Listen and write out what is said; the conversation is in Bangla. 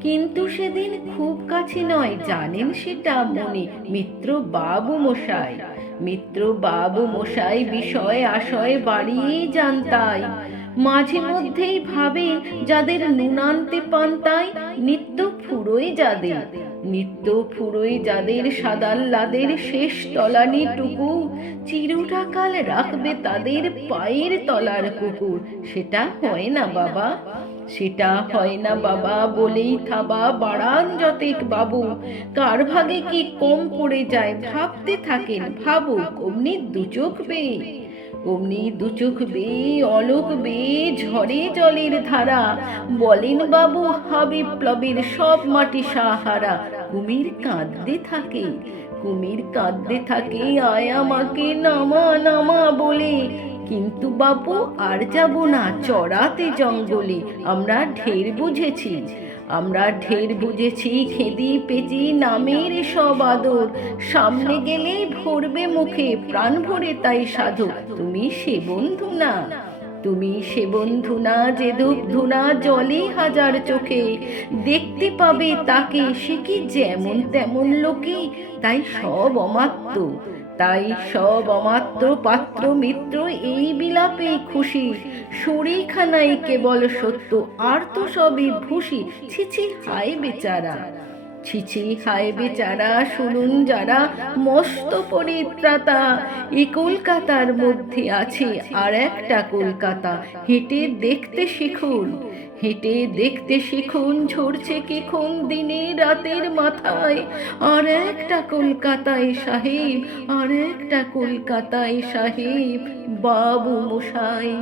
কিন্তু সেদিন খুব কাছে নয়, জানেন সেটা মনে, মিত্র বাবু মশাই। মিত্র বাবু মশাই বিষয় আশয় বাড়িয়ে যান তাই মাঝে মধ্যেই ভাবে যাদের নুনান্তে পান্তায় নিত্য ফুরোয় যাদের। নিত্য ফুরোয় যাদের সাদাল্লাদের শেষ তলানি টুকু, চিরটাকাল রাখবে তাদের পায়ের তলার কুকুর। সেটা হয় না বাবা, সেটা হয় না বাবা বলেই থাবা বাড়ান যতেক বাবু। কার ভাগে কি কম পড়ে যায় ভাবতে থাকেন ভাবুক, অমনি দুচোখ বেয়ে অমনি দুচোখ বেয়ে অলোক বেয়ে ঝরে জলের ধারা। বলেন বাবু হাবিপ্লবের সব মাটি সাহারা। কুমির কাঁদতে থাকে, কুমির কাঁদতে থাকে, আয় আমাকে নামা নামা বলে। কিন্তু বাপু আর যাব না চড়াতে জঙ্গলে। আমরা ঢের বুঝেছি আমরা ঢের বুঝেছি, খেদি পেঁচি নামের সব আদর। সামনে গেলেই ভরবে মুখে, প্রাণ ভরে তাই সাধু তুমি সে বন্ধু না। তুমি সে বন্ধু না যে ধুনা জলে হাজার চোখে। দেখতে পাবে তাকে সে কি যেমন তেমন লোকে। তাই সব অমাত্য, তাই সব অমাত্র পাত্র মিত্র এই বিলাপে খুশি। শরীখানাই কেবল সত্য, আর তো সবই ভূষি। ছিছি হায় বেচারা। ছিছি হায় বেচারা শুনুন যারা মস্ত পরিত্রাতা। এই কলকাতার মধ্যে আছে আর একটা কলকাতা। হেঁটে দেখতে শিখুন। হেঁটে দেখতে শিখুন। ঝরছে কি খুন দিনে রাতের মাথায়। আর একটা কলকাতায় সাহেব। আর একটা কলকাতায় সাহেব। বাবু মশাই।